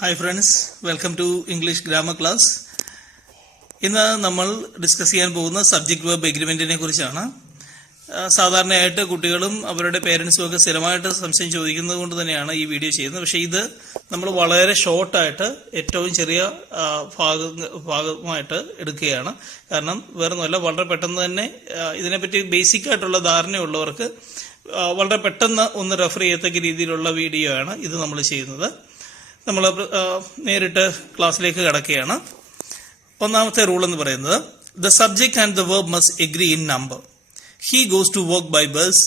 Hi friends, welcome to English Grammar Class. ഇന്ന് നമ്മൾ discuss ചെയ്യാൻ പോകുന്ന സബ്ജക്ട് വെർബ് എഗ്രിമെന്റിനെ കുറിച്ചാണ്. സാധാരണയായിട്ട് കുട്ടികളും അവരുടെ പേരൻസും ഒക്കെ സ്ഥിരമായിട്ട് സംശയം ചോദിക്കുന്നത് കൊണ്ട് തന്നെയാണ് ഈ വീഡിയോ ചെയ്യുന്നത്. പക്ഷേ ഇത് നമ്മൾ വളരെ ഷോർട്ടായിട്ട് ഏറ്റവും ചെറിയ ഭാഗമായിട്ട് എടുക്കുകയാണ്. കാരണം വേറൊന്നുമല്ല, വളരെ പെട്ടെന്ന് തന്നെ ഇതിനെപ്പറ്റി ബേസിക് ആയിട്ടുള്ള ധാരണയുള്ളവർക്ക് വളരെ പെട്ടെന്ന് ഒന്ന് റെഫർ ചെയ്യത്തക്ക രീതിയിലുള്ള വീഡിയോ ആണ് ഇത് നമ്മൾ ചെയ്യുന്നത്. നമ്മൾ നേരിട്ട് ക്ലാസ്സിലേക്ക് കടക്കുകയാണ്. ഒന്നാമത്തെ റൂൾ എന്ന് പറയുന്നത് the subject and the verb must agree in number. He goes to work by bus,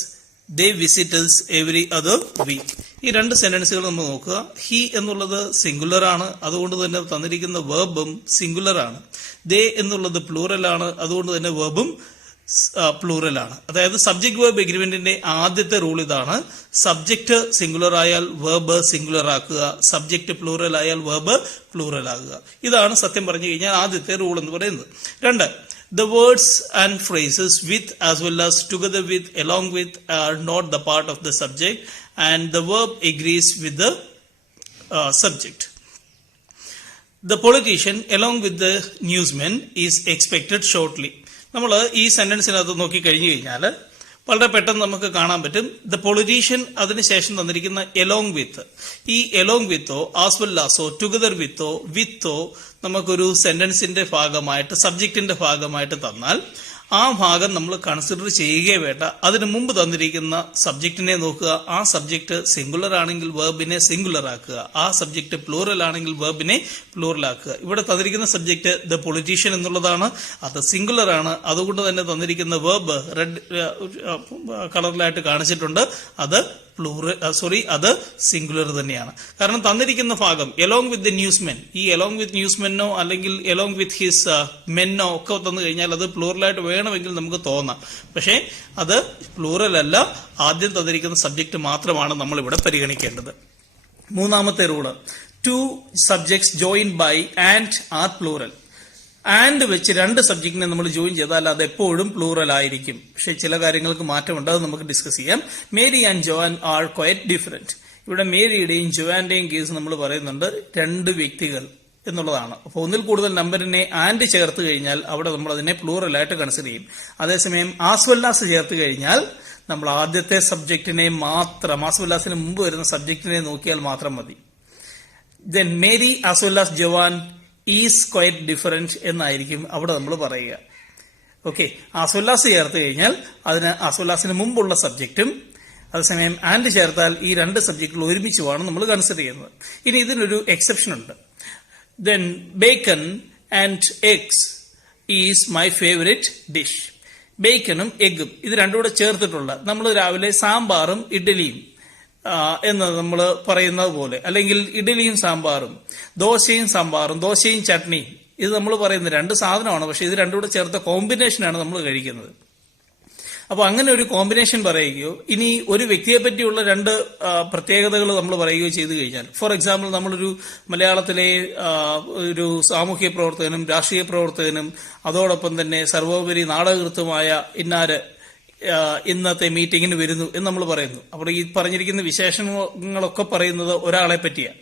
they visitors every other week. ഈ രണ്ട് സെന്റൻസുകൾ നമ്മൾ നോക്കുക. ഹി എന്നുള്ളത് സിംഗുലർ ആണ്, അതുകൊണ്ട് തന്നെ തന്നിരിക്കുന്ന വെർബും സിംഗുലർ ആണ്. ദേ എന്നുള്ളത് പ്ലൂറൽ ആണ്, അതുകൊണ്ട് തന്നെ വെർബും പ്ലൂറൽ ആണ്. അതായത് സബ്ജക്ട് വെർബ് എഗ്രിമെന്റിന്റെ ആദ്യത്തെ റൂൾ ഇതാണ്: സബ്ജക്ട് സിംഗുലർ ആയാൽ വെർബ് സിംഗുലർ ആക്കുക, സബ്ജക്ട് പ്ലൂറൽ ആയാൽ വെർബ് പ്ലൂറൽ ആകുക. ഇതാണ് സത്യം പറഞ്ഞു കഴിഞ്ഞാൽ ആദ്യത്തെ റൂൾ എന്ന് പറയുന്നത്. രണ്ട്, the words and phrases with as well as together with, along with are not the part of the subject and the verb agrees with the subject. The politician along with the newsman is expected shortly. നമ്മൾ ഈ സെന്റൻസിനകത്ത് നോക്കി കഴിഞ്ഞു കഴിഞ്ഞാൽ വളരെ പെട്ടെന്ന് നമുക്ക് കാണാൻ പറ്റും. ദ പൊളിറ്റീഷ്യൻ, അതിനുശേഷം തന്നിരിക്കുന്ന എലോങ് വിത്ത്. ഈ എലോങ് വിത്തോ ആസ് വെൽ ആസോ ടുഗദർ വിത്തോ നമുക്കൊരു സെന്റൻസിന്റെ ഭാഗമായിട്ട് സബ്ജക്റ്റിന്റെ ഭാഗമായിട്ട് തന്നാൽ ആ ഭാഗം നമ്മൾ കൺസിഡർ ചെയ്യുകയേ വേണ്ട. അതിനു മുമ്പ് തന്നിരിക്കുന്ന സബ്ജക്റ്റിനെ നോക്കുക. ആ സബ്ജക്ട് സിംഗുലർ ആണെങ്കിൽ വെർബിനെ സിംഗുലർ ആക്കുക, ആ സബ്ജക്ട് പ്ലൂറൽ ആണെങ്കിൽ വെർബിനെ പ്ലൂറൽ ആക്കുക. ഇവിടെ തന്നിരിക്കുന്ന സബ്ജക്ട് ദ പൊളിറ്റീഷ്യൻ എന്നുള്ളതാണ്, അത് സിംഗുലർ ആണ്. അതുകൊണ്ട് തന്നെ തന്നിരിക്കുന്ന വെർബ് റെഡ് കളറിലായിട്ട് കാണിച്ചിട്ടുണ്ട്, അത് അത് സിംഗുലർ തന്നെയാണ്. കാരണം തന്നിരിക്കുന്ന ഭാഗം എലോങ് വിത്ത് ദ ന്യൂസ്മെൻ, ഈ എലോങ് വിത്ത് ന്യൂസ്മെന്നോ അല്ലെങ്കിൽ എലോങ് വിത്ത് ഹിസ് മെന്നോ ഒക്കെ തന്നു കഴിഞ്ഞാൽ അത് പ്ലൂറലായിട്ട് വേണമെങ്കിൽ നമുക്ക് തോന്നാം. പക്ഷേ അത് പ്ലൂറൽ അല്ല. ആദ്യം തന്നിരിക്കുന്ന സബ്ജക്ട് മാത്രമാണ് നമ്മൾ ഇവിടെ പരിഗണിക്കേണ്ടത്. മൂന്നാമത്തെ rule, two subjects join by and are plural. And വെച്ച് രണ്ട് സബ്ജക്റ്റിനെ നമ്മൾ ജോയിൻ ചെയ്താൽ അത് എപ്പോഴും പ്ലൂറൽ ആയിരിക്കും. പക്ഷെ ചില കാര്യങ്ങൾക്ക് മാറ്റമുണ്ട്, അത് നമുക്ക് ഡിസ്കസ് ചെയ്യാം. Mary and Joan are quite different. ഇവിടെ മേരിയുടെയും ജോവാന്റെയും കേസ് നമ്മൾ പറയുന്നുണ്ട് രണ്ട് വ്യക്തികൾ എന്നുള്ളതാണ്. അപ്പോൾ ഒന്നിൽ കൂടുതൽ നമ്പറിനെ ആൻഡ് ചേർത്ത് കഴിഞ്ഞാൽ അവിടെ നമ്മൾ അതിനെ പ്ലൂറലായിട്ട് കൺസിഡർ ചെയ്യും. അതേസമയം ആസ് വെൽ ആസ് ചേർത്ത് കഴിഞ്ഞാൽ നമ്മൾ ആദ്യത്തെ സബ്ജക്റ്റിനെ മാത്രം, ആസ് വെൽ ആസിന് മുമ്പ് വരുന്ന സബ്ജക്റ്റിനെ നോക്കിയാൽ മാത്രം മതി. Then Mary as well as Joan is quiet different എന്നായിരിക്കും അവിടെ നമ്മൾ പറയുക. ഓക്കെ, ആസ്വല്ലാസ് ചേർത്ത് കഴിഞ്ഞാൽ അതിന് ആസ്വല്ലാസിന് മുമ്പുള്ള സബ്ജക്റ്റും അതേസമയം ആൻഡ് ചേർത്താൽ ഈ രണ്ട് സബ്ജക്റ്റുകൾ ഒരുമിച്ചുമാണ് നമ്മൾ കൺസിഡർ ചെയ്യുന്നത്. ഇനി ഇതിനൊരു എക്സെപ്ഷൻ ഉണ്ട്. Then bacon and eggs is my favourite dish. ബേക്കണും എഗ്ഗും ഇത് രണ്ടും കൂടെ ചേർത്തിട്ടുള്ള, നമ്മൾ രാവിലെ സാമ്പാറും ഇഡ്ഡലിയും എന്ന് നമ്മൾ പറയുന്നത് പോലെ, അല്ലെങ്കിൽ ഇഡ്ഡലിയും സാമ്പാറും, ദോശയും സാമ്പാറും, ദോശയും ചട്നിയും, ഇത് നമ്മൾ പറയുന്നത് രണ്ട് സാധനമാണ്. പക്ഷെ ഇത് രണ്ടും കൂടെ ചേർത്ത കോമ്പിനേഷനാണ് നമ്മൾ കഴിക്കുന്നത്. അപ്പൊ അങ്ങനെ ഒരു കോമ്പിനേഷൻ പറയുകയോ ഇനി ഒരു വ്യക്തിയെ പറ്റിയുള്ള രണ്ട് പ്രത്യേകതകൾ നമ്മൾ പറയുകയോ ചെയ്തു കഴിഞ്ഞാൽ, ഫോർ എക്സാമ്പിൾ നമ്മളൊരു മലയാളത്തിലെ ഒരു സാമൂഹ്യ പ്രവർത്തകനും രാഷ്ട്രീയ പ്രവർത്തകനും അതോടൊപ്പം തന്നെ സർവോപരി നാടകൃത്തുമായ ഇന്നാര് ഇന്നത്തെ മീറ്റിംഗിന് വരുന്നു എന്ന് നമ്മൾ പറയുന്നു. അപ്പോൾ ഈ പറഞ്ഞിരിക്കുന്ന വിശേഷങ്ങളൊക്കെ പറയുന്നത് ഒരാളെ പറ്റിയാണ്.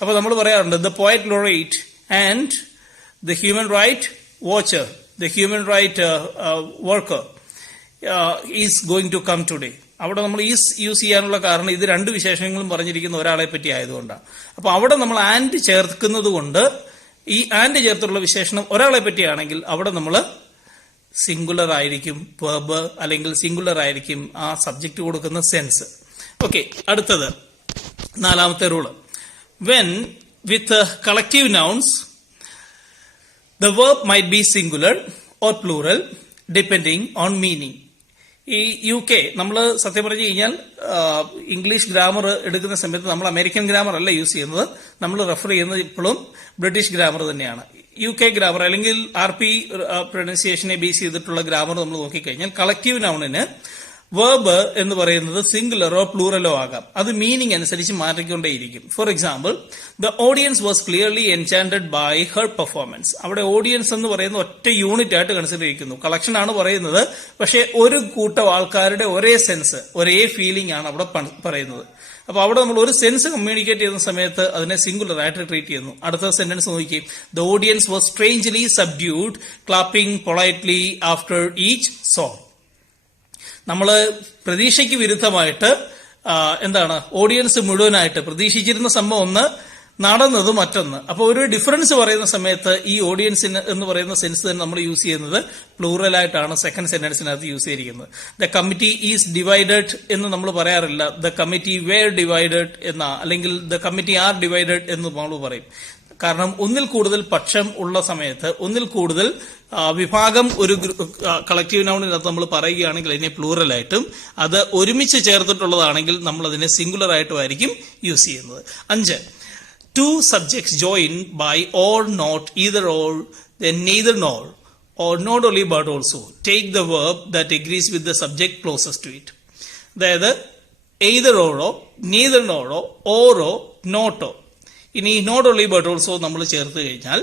അപ്പൊ നമ്മൾ പറയാറുണ്ട് the poet laureate and the human right watcher, the human right worker is going to come today. അവിടെ നമ്മൾ ഈസ് യൂസ് ചെയ്യാനുള്ള കാരണം ഇത് രണ്ട് വിശേഷങ്ങളും പറഞ്ഞിരിക്കുന്ന ഒരാളെ പറ്റി ആയതുകൊണ്ടാണ്. അപ്പൊ അവിടെ നമ്മൾ ആൻഡ് ചേർക്കുന്നത് കൊണ്ട് ഈ ആൻഡ് ചേർത്തുള്ള വിശേഷണം ഒരാളെ പറ്റിയാണെങ്കിൽ അവിടെ നമ്മൾ സിംഗുലർ ആയിരിക്കും വെർബ്, അല്ലെങ്കിൽ സിംഗുലർ ആയിരിക്കും ആ സബ്ജക്ട് കൊടുക്കുന്ന സെൻസ്. ഓക്കെ, അടുത്തത് നാലാമത്തെ rule, when with collective nouns the verb might be singular or plural depending on meaning. ഈ UK നമ്മൾ സത്യം പറഞ്ഞു കഴിഞ്ഞാൽ ഇംഗ്ലീഷ് ഗ്രാമർ എടുക്കുന്ന സമയത്ത് നമ്മൾ അമേരിക്കൻ ഗ്രാമർ അല്ല യൂസ് ചെയ്യുന്നത്, നമ്മൾ റെഫർ ചെയ്യുന്നത് ഇപ്പോഴും ബ്രിട്ടീഷ് ഗ്രാമർ തന്നെയാണ്. UK ഗ്രാമർ അല്ലെങ്കിൽ RP പ്രൊനൗൺസിയേഷനെ ബേസ് ചെയ്തിട്ടുള്ള ഗ്രാമർ നമ്മൾ നോക്കിക്കഴിഞ്ഞാൽ കളക്റ്റീവ് നൗണിന് വെർബ് എന്ന് പറയുന്നത് സിംഗുലറോ പ്ലൂറലോ ആകാം. അത് മീനിങ് അനുസരിച്ച് മാറ്റിക്കൊണ്ടേയിരിക്കും. For example, the audience was clearly enchanted by her performance. അവിടെ ഓഡിയൻസ് എന്ന് പറയുന്ന ഒറ്റ യൂണിറ്റ് ആയിട്ട് കൺസിഡർ ചെയ്യിക്കുന്നു. കളക്ഷൻ ആണ് പറയുന്നത്, പക്ഷെ ഒരു കൂട്ടം ആൾക്കാരുടെ ഒരേ സെൻസ്, ഒരേ ഫീലിംഗ് ആണ് അവിടെ പറയുന്നത്. അപ്പൊ അവിടെ നമ്മൾ ഒരു സെൻസ് കമ്മ്യൂണിക്കേറ്റ് ചെയ്യുന്ന സമയത്ത് അതിനെ സിംഗുലർ ആയിട്ട് ട്രീറ്റ് ചെയ്യുന്നു. അടുത്ത സെന്റൻസ് നോക്കി. The audience was strangely subdued clapping politely after each song. നമ്മൾ പ്രതീക്ഷയ്ക്ക് വിരുദ്ധമായിട്ട് ഓഡിയൻസ് മുഴുവനായിട്ട് പ്രതീക്ഷിച്ചിരുന്ന സംഭവം ഒന്ന്, നടന്നത് മറ്റൊന്ന്. അപ്പൊ ഒരു ഡിഫറൻസ് പറയുന്ന സമയത്ത് ഈ ഓഡിയൻസിന് എന്ന് പറയുന്ന സെൻസ് തന്നെ നമ്മൾ യൂസ് ചെയ്യുന്നത് പ്ലൂറൽ ആയിട്ടാണ് സെക്കൻഡ് സെന്റൻസിനകത്ത് യൂസ് ചെയ്തിരിക്കുന്നത്. ദ കമ്മിറ്റി ഈസ് ഡിവൈഡഡ് എന്ന് നമ്മൾ പറയാറില്ല. ദ കമ്മിറ്റി വേർ ഡിവൈഡഡ് അല്ലെങ്കിൽ ദ കമ്മിറ്റി ആർ ഡിവൈഡഡ് എന്ന് നമ്മൾ പറയും. കാരണം ഒന്നിൽ കൂടുതൽ പക്ഷം ഉള്ള സമയത്ത്, ഒന്നിൽ കൂടുതൽ വിഭാഗം ഒരു കളക്റ്റീവ് നൗണിനകത്ത് നമ്മൾ പറയുകയാണെങ്കിൽ അതിനെ പ്ലൂറൽ ആയിട്ടും, അത് ഒരുമിച്ച് ചേർത്തിട്ടുള്ളതാണെങ്കിൽ നമ്മൾ അതിനെ സിംഗുലർ ആയിട്ടും ആയിരിക്കും യൂസ് ചെയ്യുന്നത്. 5. Two subjects join by or, not, either or, then neither nor, or not only but also. Take the verb that agrees with the subject closest to it. അതായത് either or, neither nor, or, not. ഇനി not only but also നമ്മൾ ചേർത്ത് കഴിഞ്ഞാൽ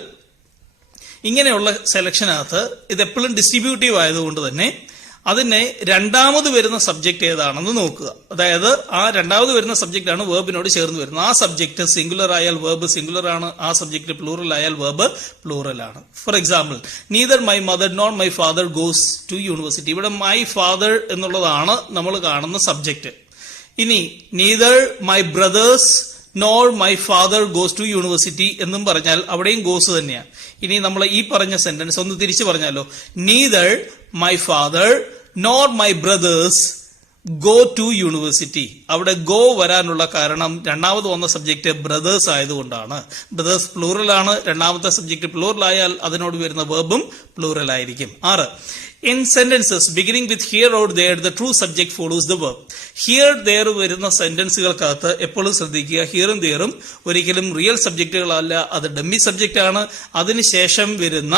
ഇങ്ങനെയുള്ള സെലക്ഷനകത്ത് ഇത് എപ്പോഴും distributive ആയതുകൊണ്ട് തന്നെ അതിനെ രണ്ടാമത് വരുന്ന സബ്ജക്ട് ഏതാണെന്ന് നോക്കുക. അതായത് ആ രണ്ടാമത് വരുന്ന സബ്ജക്റ്റ് ആണ് വേർബിനോട് ചേർന്ന് വരുന്നത്. ആ സബ്ജക്ട് സിംഗുലർ ആയാൽ വേർബ് സിംഗുലർ ആണ്, ആ സബ്ജക്ട് പ്ലൂറൽ ആയാൽ വേർബ് പ്ലൂറൽ ആണ്. For example, neither my mother nor my father goes to university. ഇവിടെ മൈ ഫാദർ എന്നുള്ളതാണ് നമ്മൾ കാണുന്ന സബ്ജക്ട്. ഇനി neither my brothers nor my father goes to university എന്നും പറഞ്ഞാൽ അവിടെയും ഗോസ് തന്നെയാണ്. ഇനി നമ്മൾ ഈ പറഞ്ഞ സെന്റൻസ് ഒന്ന് തിരിച്ചു പറഞ്ഞാലോ, neither my father nor my brothers go to university. അവിടെ ഗോ വരാനുള്ള കാരണം രണ്ടാമത് വന്ന സബ്ജക്ട് ബ്രദേഴ്സ് ആയതുകൊണ്ടാണ്. ബ്രദേഴ്സ് പ്ലൂറൽ ആണ്, രണ്ടാമത്തെ സബ്ജക്ട് പ്ലൂറൽ ആയാൽ അതിനോട് വരുന്ന വേർബും പ്ലൂറൽ ആയിരിക്കും. 6. In sentences beginning with here or there, the true subject follows the verb. Here there വരുന്ന സെന്റൻസുകൾക്കകത്ത് എപ്പോഴും ശ്രദ്ധിക്കുക, ഹിയറും thereും ഒരിക്കലും റിയൽ സബ്ജക്റ്റുകളല്ല, അത് ഡമ്മി സബ്ജക്റ്റ് ആണ്. അതിനുശേഷം വരുന്ന,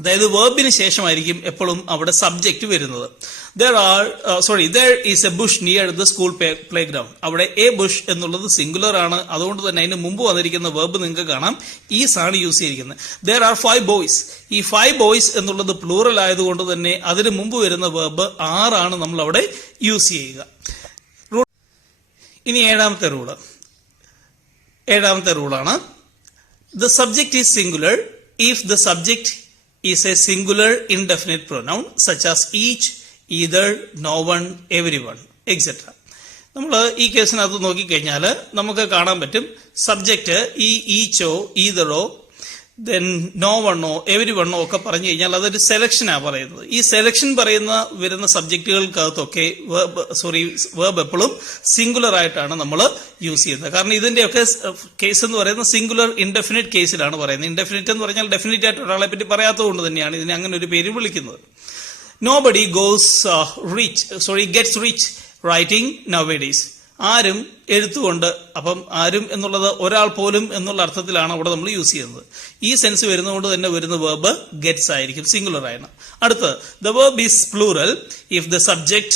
അതായത് വേർബിന് ശേഷമായിരിക്കും എപ്പോഴും അവിടെ സബ്ജക്റ്റ് വരുന്നത്. there is a bush near the school playground. അവിടെ എ ബുഷ് എന്നുള്ളത് സിംഗുലർ ആണ്, അതുകൊണ്ട് തന്നെ അതിന് മുമ്പ് വന്നിരിക്കുന്ന വേർബ് നിങ്ങൾക്ക് കാണാം, ഈസ് ആണ് യൂസ് ചെയ്തിരിക്കുന്നത്. there are 5 boys. ഈ 5 boys എന്നുള്ളത് പ്ലൂറൽ ആയതുകൊണ്ട് തന്നെ അതിന് മുമ്പ് വരുന്ന വേർബ് ആറാണ് നമ്മൾ അവിടെ യൂസ് ചെയ്യുക. ഇനി ഏഴാമത്തെ റൂളാണ്, the subject is singular if the subject is a singular indefinite pronoun such as each, either, no one, everyone, etc. നമ്മൾ ഈ കേസിനകത്ത് നോക്കിക്കഴിഞ്ഞാൽ നമുക്ക് കാണാൻ പറ്റും, സബ്ജക്റ്റ് ഈ ഈച്ചോ ഈതറോ ദെൻ നോ വണ്ണോ എവരി വണ്ണോ ഒക്കെ പറഞ്ഞു കഴിഞ്ഞാൽ അതൊരു സെലക്ഷനാണ് പറയുന്നത്. ഈ സെലക്ഷൻ വരുന്ന സബ്ജക്റ്റുകൾക്കകത്തൊക്കെ വേർബ് എപ്പോഴും സിംഗുലർ ആയിട്ടാണ് നമ്മൾ യൂസ് ചെയ്യുന്നത്. കാരണം ഇതിന്റെയൊക്കെ കേസ് എന്ന് പറയുന്നത് സിംഗുലർ ഇൻഡെഫിനിറ്റ് കേസിലാണ് പറയുന്നത്. ഇൻഡെഫിനിറ്റ് എന്ന് പറഞ്ഞാൽ ഡെഫിനിറ്റ് ആയിട്ട് ഒരാളെ പറ്റി പറയാത്തത് കൊണ്ട് തന്നെയാണ് ഇതിനെ അങ്ങനെ ഒരു പേര് വിളിക്കുന്നത്. Nobody gets rich writing nowadays. ആരും എഴുത്തുകൊണ്ട്, അപ്പം ആരും എന്നുള്ളത് ഒരാൾ പോലും എന്നുള്ള അർത്ഥത്തിലാണ് അവിടെ നമ്മൾ യൂസ് ചെയ്യുന്നത്. ഈ സെൻസ് വരുന്നതുകൊണ്ട് തന്നെ വരുന്ന വേർബ് ഗെറ്റ്സ് ആയിരിക്കും, സിംഗുലർ ആണ്. അടുത്ത്, the verb is plural if the subject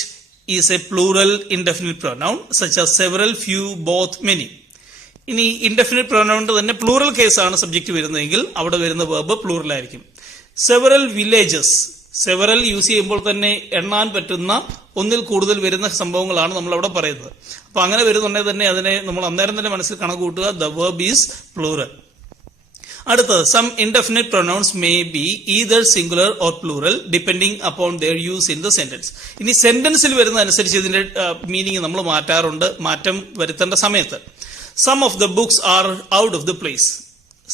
is a plural indefinite pronoun such as several, few, both, many. ഇനി ഇൻഡെഫിനിറ്റ് പ്രൊനൗണിന്റെ തന്നെ പ്ലൂറൽ കേസാണ് സബ്ജക്ട് വരുന്നതെങ്കിൽ അവിടെ വരുന്ന വേർബ് പ്ലൂറൽ ആയിരിക്കും. several villages, സെവറൽ യൂസ് ചെയ്യുമ്പോൾ തന്നെ എണ്ണാൻ പറ്റുന്ന ഒന്നിൽ കൂടുതൽ വരുന്ന സംഭവങ്ങളാണ് നമ്മൾ അവിടെ പറയുന്നത്. അപ്പൊ അങ്ങനെ വരുന്നുണ്ടെങ്കിൽ തന്നെ അതിനെ നമ്മൾ അന്നേരം തന്നെ മനസ്സിൽ കണക്ക് കൂട്ടുക, ദ വേർബ് ഈസ് പ്ലൂറൽ. അടുത്തത്, some indefinite pronouns may be either singular or plural depending upon their use in the sentence. ഇനി സെന്റൻസിൽ വരുന്ന അനുസരിച്ച് ഇതിന്റെ മീനിങ് നമ്മൾ മാറ്റാറുണ്ട്, മാറ്റം വരുത്തേണ്ട സമയത്ത്. Some of the books are out of the place.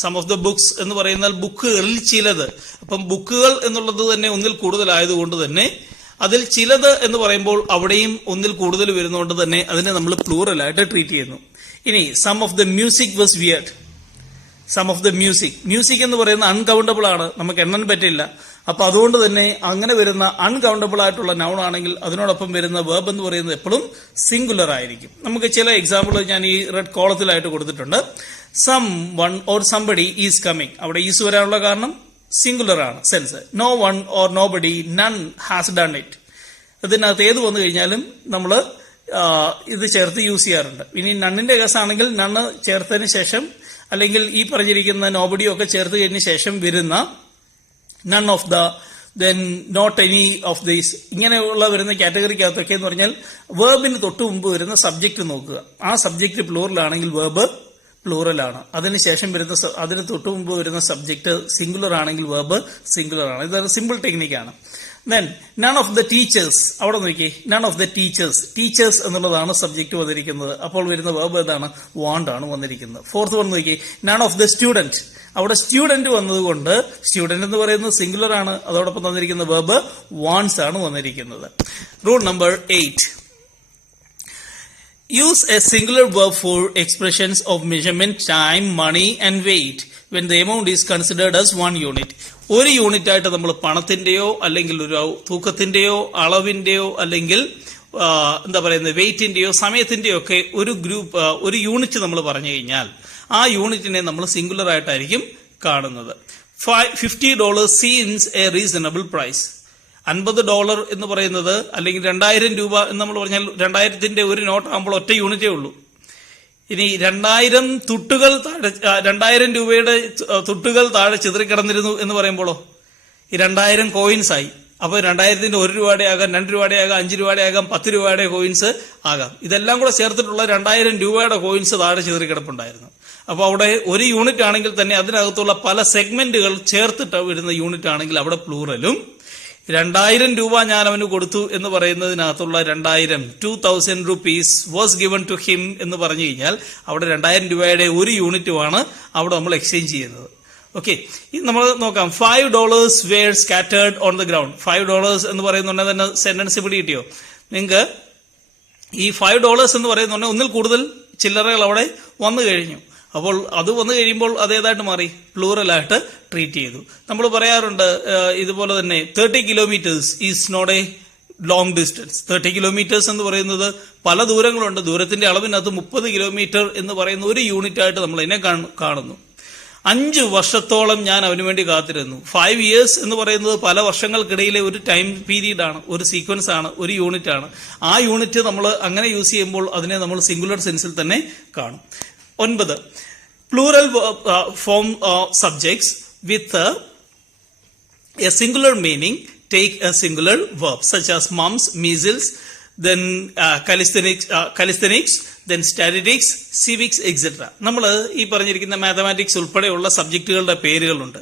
Some of the books എന്ന് പറയുന്നാൽ ബുക്കുകളിൽ ചിലത്. അപ്പം ബുക്കുകൾ എന്നുള്ളത് തന്നെ ഒന്നിൽ കൂടുതലായതുകൊണ്ട് തന്നെ അതിൽ ചിലത് എന്ന് പറയുമ്പോൾ അവിടെയും ഒന്നിൽ കൂടുതൽ വരുന്നതുകൊണ്ട് തന്നെ അതിനെ നമ്മൾ പ്ലൂറൽ ആയിട്ട് ട്രീറ്റ് ചെയ്യുന്നു. ഇനി some of the music was weird. Some of the music എന്ന് പറയുന്ന അൺകൗണ്ടബിൾ ആണ്, നമുക്ക് എണ്ണാൻ പറ്റില്ല. അപ്പൊ അതുകൊണ്ട് തന്നെ അങ്ങനെ വരുന്ന അൺകൗണ്ടബിൾ ആയിട്ടുള്ള നൗൺ ആണെങ്കിൽ അതിനോടൊപ്പം വരുന്ന വേർബ് എന്ന് പറയുന്നത് എപ്പോഴും സിംഗുലർ ആയിരിക്കും. നമുക്ക് ചില എക്സാമ്പിൾ ഞാൻ ഈ റെഡ് കോളത്തിലായിട്ട് കൊടുത്തിട്ടുണ്ട്. Someone or somebody is coming. അവിടെ ഈസ് വരാനുള്ള കാരണം സിംഗുലർ ആണ് sense. No one or nobody, none has done it. ഇതിനകത്ത് ഏത് വന്നു കഴിഞ്ഞാലും നമ്മൾ ഇത് ചേർത്ത് യൂസ് ചെയ്യാറുണ്ട്. ഇനി നണ്ണിന്റെ കേസാണെങ്കിൽ നണ്ണ് ചേർത്തതിന് ശേഷം അല്ലെങ്കിൽ ഈ പറഞ്ഞിരിക്കുന്ന നോബഡിയോ ഒക്കെ ചേർത്ത് കഴിഞ്ഞ ശേഷം വരുന്ന none of then not any of these. ഇങ്ങനെയുള്ള വരുന്ന കാറ്റഗറിക്കകത്തൊക്കെ എന്ന് പറഞ്ഞാൽ വേർബിന് തൊട്ട് മുമ്പ് വരുന്ന സബ്ജക്ട് നോക്കുക. ആ സബ്ജക്ട് പ്ലൂറൽ ആണെങ്കിൽ വേർബ് പ്ലൂറൽ ആണ്. അതിനുശേഷം വരുന്ന അതിന് തൊട്ട് മുമ്പ് വരുന്ന സബ്ജക്ട് സിംഗുലർ ആണെങ്കിൽ വേർബ് സിംഗുലർ ആണ്. ഇതൊരു സിമ്പിൾ ടെക്നിക്കാണ്. Then none of the teachers, അവിടെ നോക്കി, none of the teachers, teachers എന്നുള്ളതാണ് സബ്ജക്ട് വന്നിരിക്കുന്നത്. അപ്പോൾ വരുന്ന വേർബ് ഏതാണ്? വാണ്ട് ആണ് വന്നിരിക്കുന്നത്. ഫോർത്ത് വൺ നോക്കി, നൺ ഓഫ് ദ സ്റ്റുഡന്റ്, അവിടെ സ്റ്റുഡന്റ് വന്നതുകൊണ്ട് സ്റ്റുഡന്റ് എന്ന് പറയുന്നത് സിംഗുലർ ആണ്. അതോടൊപ്പം തന്നിരിക്കുന്ന വേർബ് വാണ്ട്സ് ആണ് വന്നിരിക്കുന്നത്. Rule number 8, use a singular verb for expressions of measurement, time, money and weight when the amount is considered as one unit. ഒരു യൂണിറ്റ് ആയിട്ട് നമ്മൾ പണത്തിന്റെയോ അല്ലെങ്കിൽ ഒരു തൂക്കത്തിന്റെയോ അളവിന്റെയോ അല്ലെങ്കിൽ എന്താ പറയുന്നത് വെയിറ്റിന്റെയോ സമയത്തിന്റെയോ ഒക്കെ ഒരു ഗ്രൂപ്പ് ഒരു യൂണിറ്റ് നമ്മൾ പറഞ്ഞു കഴിഞ്ഞാൽ ആ യൂണിറ്റിനെ നമ്മൾ സിംഗുലർ ആയിട്ടായിരിക്കും കാണുന്നത്. $50 seems a reasonable price. $50 എന്ന് പറയുന്നത് അല്ലെങ്കിൽ 2000 രൂപ എന്ന് നമ്മൾ പറഞ്ഞാൽ 2000ന്റെ ഒരു നോട്ട് ആകുമ്പോൾ ഒറ്റ യൂണിറ്റേ ഉള്ളൂ. ഇനി 2000 തുട്ടുകൾ താഴെ 2000 രൂപയുടെ തുട്ടുകൾ താഴെ ചിതറിക്കിടന്നിരുന്നു എന്ന് പറയുമ്പോഴോ ഈ 2000 കോയിൻസ് ആയി. അപ്പൊ 2000ന്റെ 1 രൂപയുടെ ആകാം, 2 രൂപയുടെ ആകാം, 5 രൂപയുടെ ആകാം, 10 രൂപയുടെ കോയിൻസ് ആകാം. ഇതെല്ലാം കൂടെ ചേർത്തിട്ടുള്ള 2000 രൂപയുടെ കോയിൻസ് താഴെ ചിതറിക്കിടപ്പുണ്ടായിരുന്നു. അപ്പൊ അവിടെ ഒരു യൂണിറ്റ് ആണെങ്കിൽ തന്നെ അതിനകത്തുള്ള പല സെഗ്മെന്റുകൾ ചേർത്തിട്ട് വരുന്ന യൂണിറ്റ് ആണെങ്കിൽ അവിടെ പ്ലൂറലും, 2000 രൂപ ഞാൻ അവന് കൊടുത്തു എന്ന് പറയുന്നതിനകത്തുള്ള 2000 rupees was given to him എന്ന് പറഞ്ഞു കഴിഞ്ഞാൽ അവിടെ 2000 രൂപയുടെ ഒരു യൂണിറ്റുമാണ് അവിടെ നമ്മൾ എക്സ്ചേഞ്ച് ചെയ്യുന്നത്. ഓക്കെ, ഇത് നമ്മൾ നോക്കാം. $5 were scattered on the ground. $5 എന്ന് പറയുന്നുണ്ടെങ്കിൽ തന്നെ സെന്റൻസ് പിടി കിട്ടിയോ നിങ്ങൾക്ക്? ഈ $5 എന്ന് പറയുന്നുണ്ടെങ്കിൽ ഒന്നിൽ കൂടുതൽ ചില്ലറകൾ അവിടെ വന്നു കഴിഞ്ഞു. അപ്പോൾ അത് വന്നു കഴിയുമ്പോൾ അതേതായിട്ട് മാറി? പ്ലൂറലായിട്ട് ട്രീറ്റ് ചെയ്തു. നമ്മൾ പറയാറുണ്ട് ഇതുപോലെ തന്നെ 30 kilometers is not a long distance. 30 kilometers എന്ന് പറയുന്നത് പല ദൂരങ്ങളുണ്ട്. ദൂരത്തിന്റെ അളവിനകത്ത് 30 kilometer എന്ന് പറയുന്ന ഒരു യൂണിറ്റ് ആയിട്ട് നമ്മൾ ഇതിനെ കാണുന്നു. 5 വർഷത്തോളം ഞാൻ അവന് വേണ്ടി കാത്തിരുന്നു. 5 years എന്ന് പറയുന്നത് പല വർഷങ്ങൾക്കിടയിലെ ഒരു ടൈം പീരീഡ് ആണ്, ഒരു സീക്വൻസ് ആണ്, ഒരു യൂണിറ്റ് ആണ്. ആ യൂണിറ്റ് നമ്മൾ അങ്ങനെ യൂസ് ചെയ്യുമ്പോൾ അതിനെ നമ്മൾ സിംഗുലർ സെൻസിൽ തന്നെ കാണും. 9, plural form subjects with a singular meaning take a singular verb such as mumps, measles, then calisthenics, then statistics, civics, etc. നമ്മൾ ഈ പറഞ്ഞിരിക്കുന്ന മാത്തമാറ്റിക്സ് ഉൾപ്പെടെയുള്ള സബ്ജക്റ്റുകളുടെ പേരുകളുണ്ട്.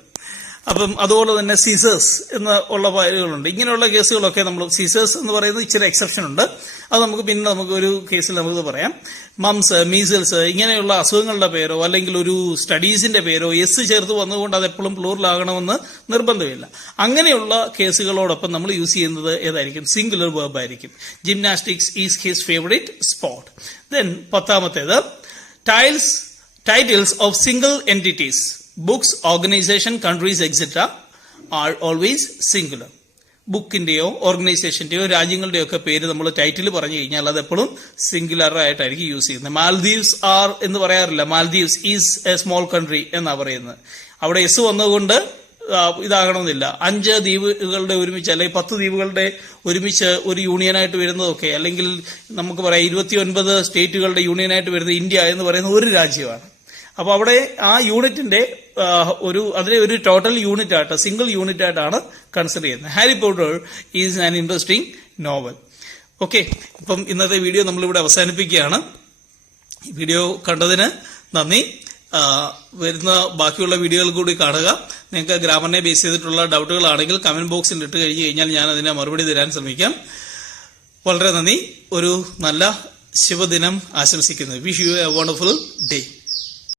അപ്പം അതുപോലെ തന്നെ സീസേഴ്സ് എന്ന് ഉള്ള പേരുകളുണ്ട്. ഇങ്ങനെയുള്ള കേസുകളൊക്കെ നമ്മൾ സീസേഴ്സ് എന്ന് പറയുന്നത് ഇച്ചിരി എക്സെപ്ഷൻ ഉണ്ട്. അത് നമുക്ക് ഒരു കേസിൽ നമുക്ക് പറയാം. മംസ്, മീസിൽസ് ഇങ്ങനെയുള്ള അസുഖങ്ങളുടെ പേരോ അല്ലെങ്കിൽ ഒരു സ്റ്റഡീസിന്റെ പേരോ ചേർത്ത് വന്നുകൊണ്ട് അത് എപ്പോഴും പ്ലൂറൽ ആകണമെന്ന് നിർബന്ധമില്ല. അങ്ങനെയുള്ള കേസുകളോടൊപ്പം നമ്മൾ യൂസ് ചെയ്യുന്നത് ഏതായിരിക്കും? സിംഗുലർ വേർബ് ആയിരിക്കും. Gymnastics is his favourite sport. Then 10th, titles of single entities, books, organization, countries, etc. are always singular. ബുക്കിന്റെയോ ഓർഗനൈസേഷന്റെയോ രാജ്യങ്ങളുടെയോ ഒക്കെ പേര് നമ്മൾ ടൈറ്റിൽ പറഞ്ഞു കഴിഞ്ഞാൽ അത് എപ്പോഴും സിംഗുലർ ആയിട്ടായിരിക്കും യൂസ് ചെയ്യുന്നത്. മാൽദീവ്സ് ആർ എന്ന് പറയാറില്ല. Maldives is A small country എന്നാ പറയുന്നത്. അവിടെ എസ് വന്നതുകൊണ്ട് ഇതാകണമെന്നില്ല. 5 ദ്വീപുകളുടെ ഒരുമിച്ച് അല്ലെങ്കിൽ 10 ദ്വീപുകളുടെ ഒരുമിച്ച് ഒരു യൂണിയനായിട്ട് വരുന്നതൊക്കെ, അല്ലെങ്കിൽ നമുക്ക് പറയാം 29 സ്റ്റേറ്റുകളുടെ യൂണിയനായിട്ട് വരുന്ന ഇന്ത്യ എന്ന് പറയുന്ന ഒരു രാജ്യമാണ്. അപ്പൊ അവിടെ ആ യൂണിറ്റിന്റെ അതിനെ ഒരു ടോട്ടൽ യൂണിറ്റ് ആയിട്ട്, സിംഗിൾ യൂണിറ്റ് ആയിട്ടാണ് കൺസിഡർ ചെയ്യുന്നത്. Harry Potter is an interesting novel. Okay, ഇപ്പം ഇന്നത്തെ വീഡിയോ നമ്മളിവിടെ അവസാനിപ്പിക്കുകയാണ്. വീഡിയോ കണ്ടതിന് നന്ദി. വരുന്ന ബാക്കിയുള്ള വീഡിയോകൾ കൂടി കാണുക. നിങ്ങൾക്ക് ഗ്രാമറിനെ ബേസ് ചെയ്തിട്ടുള്ള ഡൗട്ടുകളാണെങ്കിൽ കമന്റ് ബോക്സിൽ ഇട്ട് കഴിഞ്ഞു കഴിഞ്ഞാൽ ഞാൻ അതിനെ മറുപടി തരാൻ ശ്രമിക്കാം. വളരെ നന്ദി. ഒരു നല്ല ശുഭദിനം ആശംസിക്കുന്നു. Wish you A wonderful day.